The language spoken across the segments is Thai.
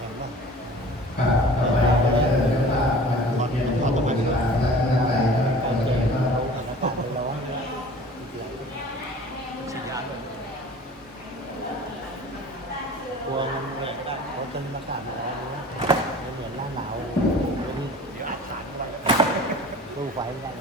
ครับต่อไปขอเชิญท่านพระมาทุกเรียนขอบคุณลาและคณะใดครับขอเชิญครับกลัวมันเหม็นได้เพราะจนอากาศร้อนนะมันเหมือนหน้าหนาวเดี๋ยวอาถรรพ์อะไรสู้ไฟไม่ได้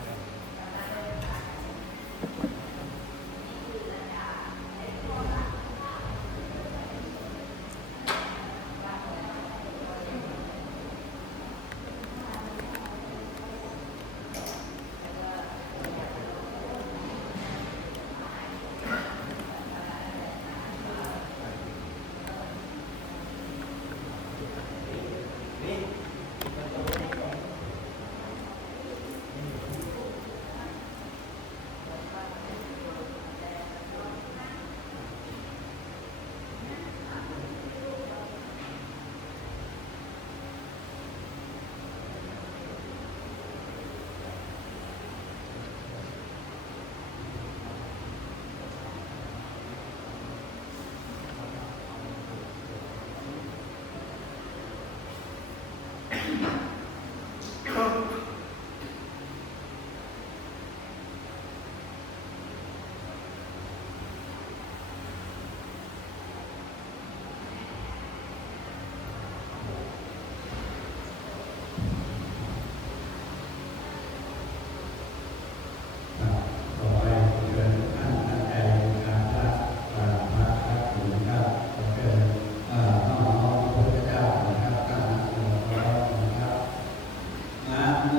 ต่อไปเชิญท่านตั้งใจการพระพระคุณครับขอเชิญน้องพระพุทธเจ้านะครับตั้งตัวนะครับนะโม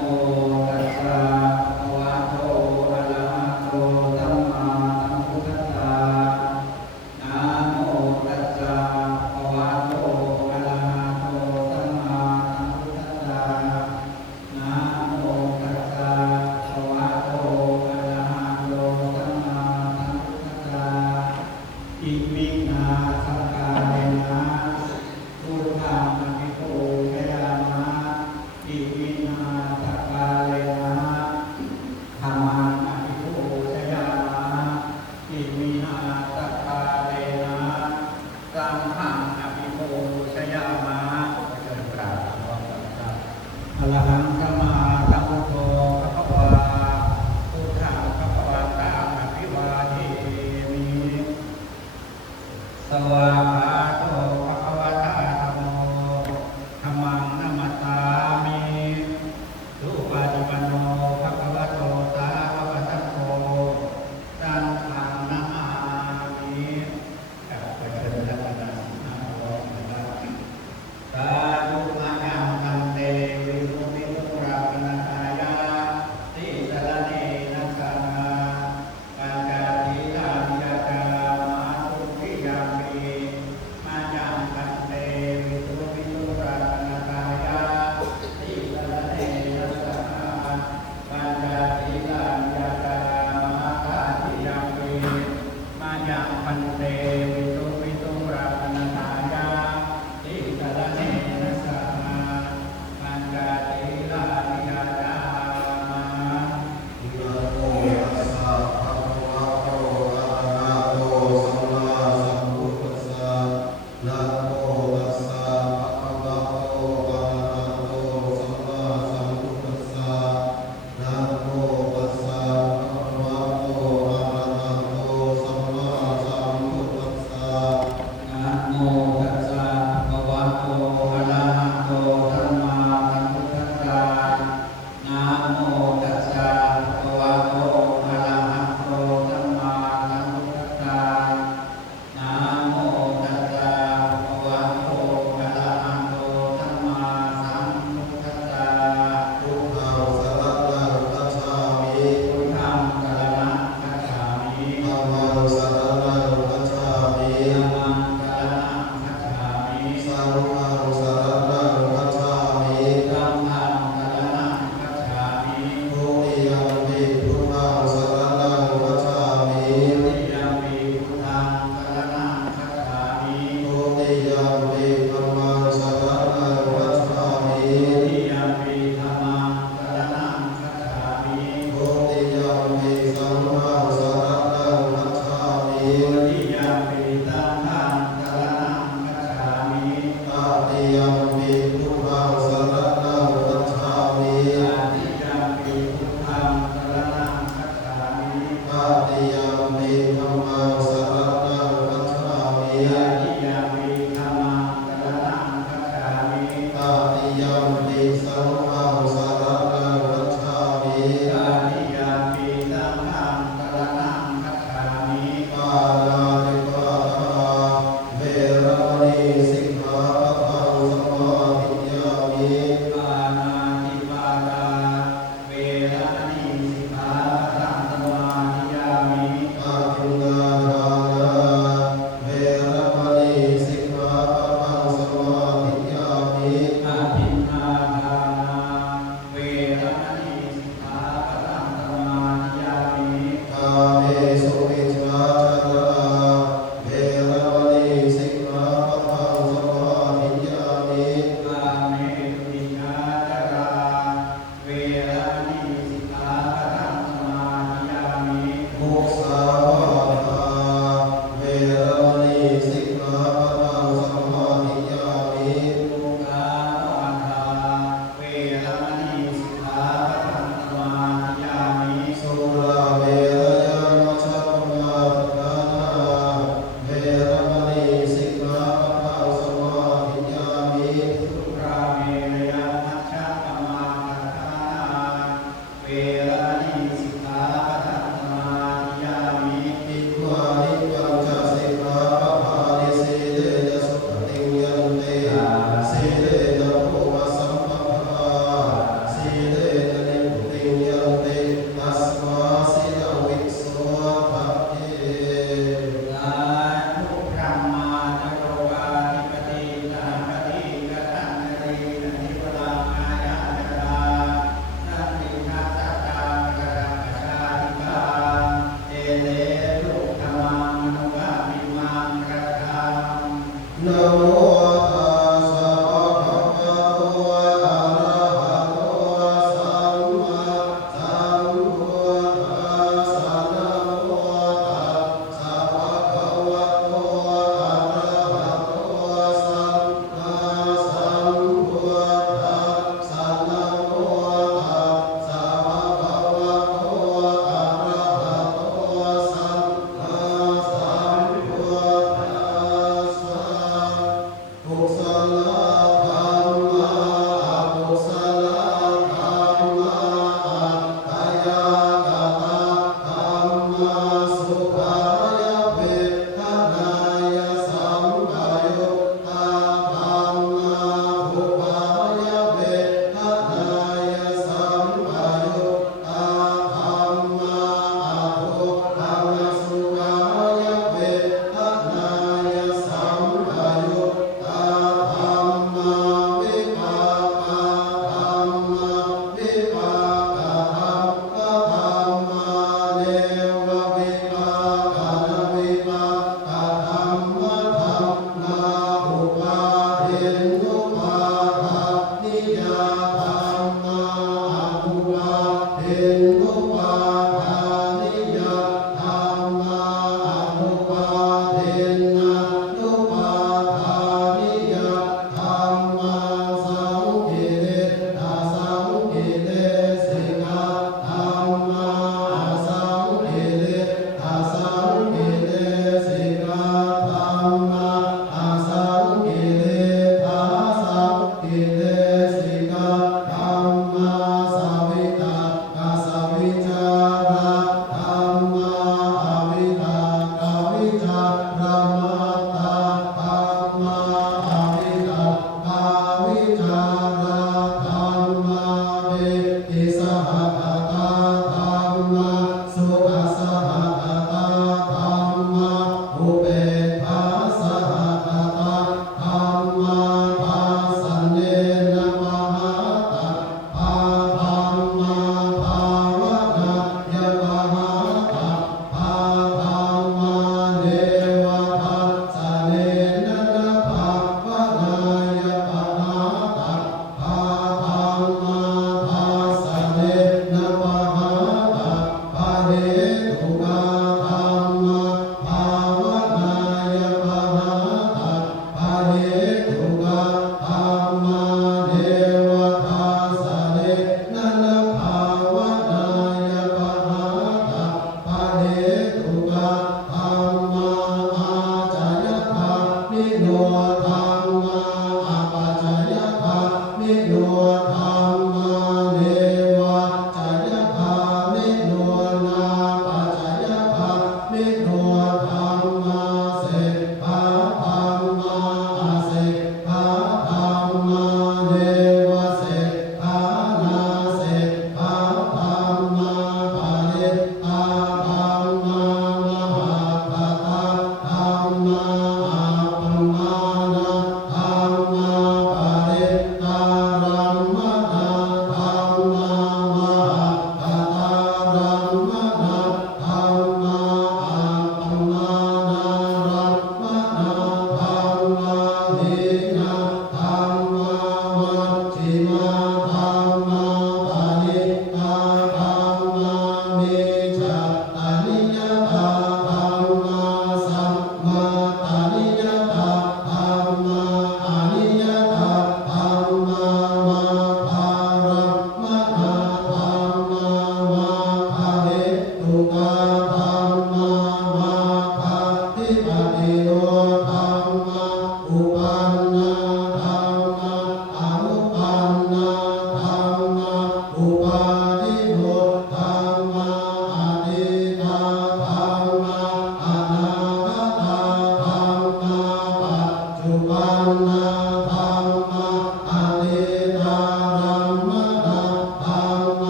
ตัสสะภะคะวะโตอะระหะโตสัมมาสัมพุทธัสสะนะโมตัสสะภะคะวะโตอะระหะโตสัมมาสัมพุทธัสสะนะโมตัสสะภะคะวะโตอะระหะโตสัมมาสัมพุทธัสสะอิมินาสังฆาเรนะพุทธังอภิปูชยามะอิมินาสังฆาเรนะธัมมังอภิปูชยามะอิมินาสังฆาเรนะสังฆังอภิปูชยามะเชิญกราบพร้อมกันครับอะระหังสัมมาสัมพุทโธภะคะวาพุทธังภะคะวันตังอภิวาเทมิ สวากขาโตภะคะวะตาธัมโมธัมมังนัมมัสสามิสุปฏิปันโนภะคะวะโตสาวกสังโฆสังฆังนะมามิขอเชิญท่านประธานนั่งรอนะครับสาธุอายังตันเตวิรุติตุราปนัสสายาติสรณเนนะสังฆาปัญจศีลานิยตามาสุขิยามิมายังตันเตวิรุติตุราปนัสสายาติสรณเนนะสังฆาปัญจศีลานิยตามาคาติยามิมายังพันเตวิรุติตุราปนัสสายาติสรณเนนะสังฆาปัญจศีลานิยตามา นะโมตัสสะภะคะวะโตอะระหะโตสัมมาสัมพุทธัสสะนะโมตัสสะภะคะวะโตอะระหะโตสัมมาสัมพุทธัสสะนะโมตัสสะภะคะวะโตอะระหะโตสัมมาสัมพุทธัสสะ นะโมตัสสะภะคะวะโตอะระหะโตสัมมาสัมพุทธัสสะนะโมตัสสะภะคะวะโตอะระหะโตสัมมาสัมพุทธัสสะนะโมตัสสะภะคะวะโตอะระหะโตสัมมาสัมพุทธัสสะ พุทธังสรณังคัจฉามิ พุทธังสรณังคัจฉามิ ธัมมังสรณังคัจฉามิ ธัมมังสรณังคัจฉามิ สังฆังสรณังคัจฉามิ ธัมมังสรณังคัจฉามิ ทุติยัมปิพุทธังสรณังคัจฉามิ ทุติยัมปิพุทธังสรณังคัจฉามิ ทุติยัมปิธัมมังสรณังคัจฉามิ ทุติยัมปิธัมมังสรณังคัจฉามิ ทุติยัมปิสังฆังสรณังคัจฉามิ ทุติยัมปิสังฆังสรณังคัจฉามิ ตติยัม สิกขาปะทังสมาธิยามิ ปานาติปาตาเวรมณีสิกขาปะทังสมาธิยามิ อาทินนาทานาเวรมณีสิกขาปะทังสมาธิยามิ อาทินนาทานาเวรมณีสิกขาปะทังสมาธิยามิ กาเมสุมิจฉาจาราเวรมณีสิกขาปะทังสมาธิยามิ กาเมสุมิจฉาจาราเวรมณีสิกขาปะทังสมาธิยามิ มุสาวาทาเวรมณีสิกขาปะทังสมาธิยามิ มุขาวาทาเวรมณีสิกขาปะทังสมาธิยามิ สุราเมรยามัชฌัปมาทานาเวรมณีสิกขาปะทังสมาธิยามิ สุราเมรยมัชฌัปมาทานาเวรมณีสิกขาปะทังสมาธิยามิ อิมานิปัญจสิกขาปะทานิสีเลนะสุขติงยันเตสีเลนะโภคสัมปทาสีเลนะนิพติงยันเตตัสมาสีลังวิโสทัพเย ลาทุกธรรมาจโรวาธิปติตาปฏิกตังนรีนนิวรังอาญาจตานันติทัสสะตากรังชาติกาเอเลทุกธรรมังมนุกามิมังกระทำ นะโมตัสสะภะคะวะโตอะระหะโตสัมมาสัมพุทธัสสะนะโมตัสสะภะคะวะโตอะระหะโตสัมมาสัมพุทธัสสะนะโมตัสสะภะคะวะโตอะระหะโตสัมมาสัมพุทธัสสะ กุศลธรรมะอกุศลธรรมะอัตถยากตะธรรมะสุขายเวทนายสัมปยุตตะธรรมะทุกขายเวทนายสัมปยุตตะธรรมะอทุกขังสุขายเวทนายสัมปยุตตะ ธรรมะวิปากะธรรมะวิปากะธรรมะธรรมะเลววิปากะนวิปากะธรรมะธรรมะอุปาทินนุปาทานิยาธรรมะอนุปาทินนุปาทานิยาธรรมะอนุปาทินนานุปาทานิยา ธัมมังสังกิเลสสังกิเลสิกขาธัมมังสังกิเลสสังกิเลสิกขาธัมมังสังกิเลสสังกิเลสิกขาธัมมังสวิตากสวิจาระธัมมังอวิตากวิจารมัตตาธัมมังอวิตา ภาวิจาราธัมมาเวติสหกตาธัมมาสุขสหกตาธัมมาอุเบกขาสหกตาธัมมาภาสันเนนะมหาตาภาธัมมาภาวะ มิโนธรรมาเสภาธรรมา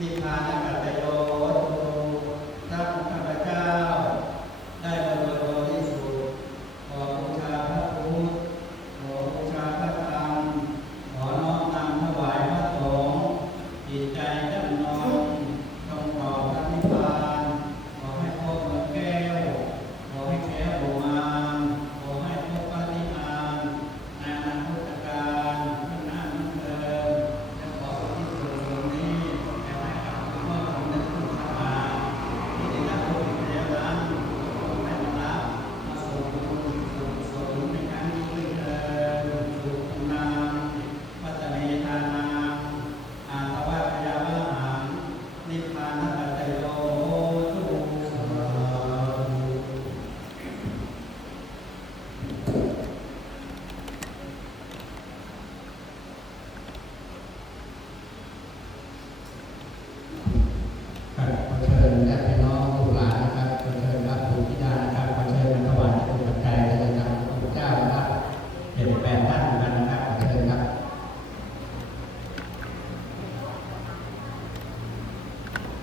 นิพพานกัต นัตตโยตุครับขอเชิญญาติพี่น้องลูกหลานนะครับขอเชิญรับภูมิญาณนะครับขอเชิญมาถวายปัจจัยในนามพระพุทธเจ้านะครับเป็นแปดท่านกันนะครับขอเชิญครับ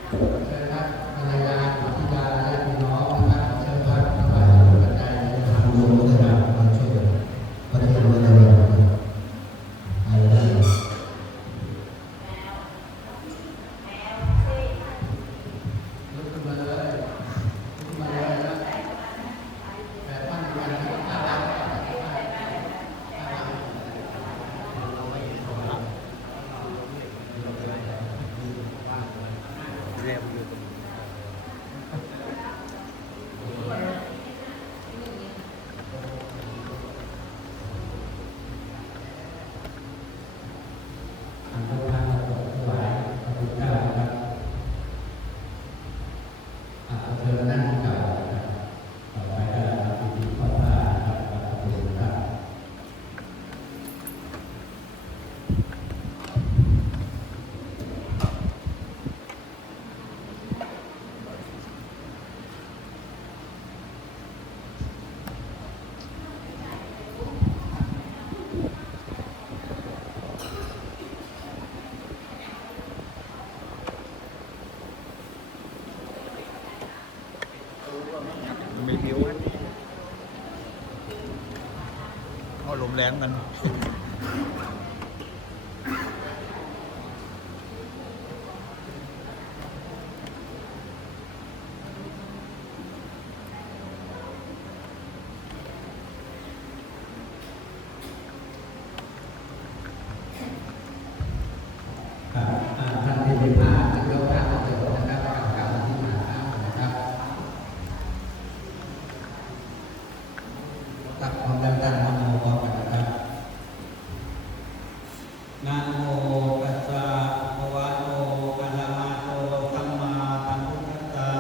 ขอเชิญครับภรรยาภูมิญาณญาติพี่น้องนะครับขอเชิญครับถวายปัจจัยในนามพระพุทธเจ้ามาช่วยประเทศเราได้ไปได้ลุกขึ้นมาเลยลุกขึ้นมาเลยนะแต่ท่านมีการที่ต้องการเรียบอยู่ ทางพระพุทธเจ้าถวายพระพุทธเจ้านะครับเชิญนั่งที่เก่านะครับต่อไปก็รับพิธีข้อผ้านะครับขอบคุณครับ ไม่ผิวเอาลมแรงกันท่านที่มีผ้าที่ยกผ้ามาเถิดนะครับกับที่มาผ้านะครับตักความดังๆนะโมพร้อมกันนะครับนะโมตัสสะภะคะวะโตอะระหะโตสัมมาสัมพุทธัสสะ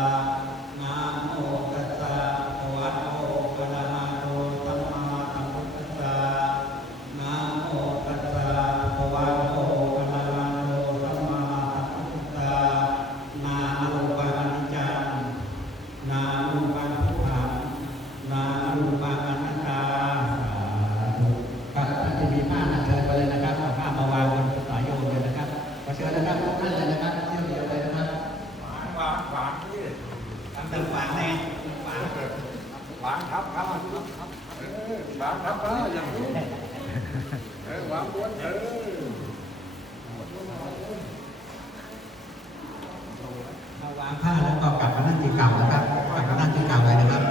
นะโมตัสสะภะคะวะโตอะระหะโตสัมมาสัมพุทธัสสะนะโมตัสสะภะคะวะโตอะระหะโตสัมมาสัมพุทธัสสะนารูปังอนิจจังนารูปังทุกขังนารูปังอนัตตาครับท่านที่มีผ้าเชิญไปเลยนะครับเอาผ้ามาวางบนสายโยมเลยนะครับขอเชิญนะครับทุกท่านเลยนะครับเที่ยวเดียวเลยนะครับฝางนี่ทำฝางแน่ฝางครับฝางครับอย่างนี้วางบนเอาวางผ้าแล้วก็กลับมานั่งที่เก่านะครับกลับมานั่งที่เก่าเลยนะครับ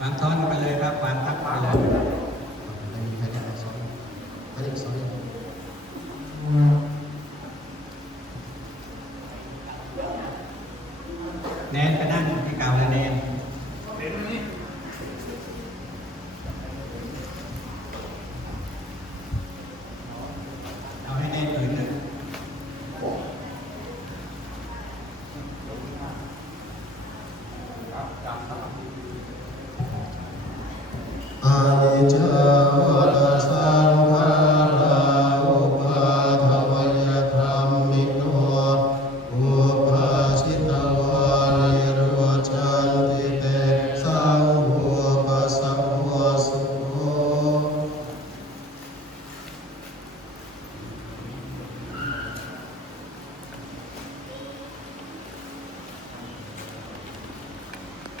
วางซ้อนไปเลยครับวางทับไปเลยแนนไปนั่งที่เก่าเลยแนนเอาให้แนนผืนหนึ่ง อานิจจาวะ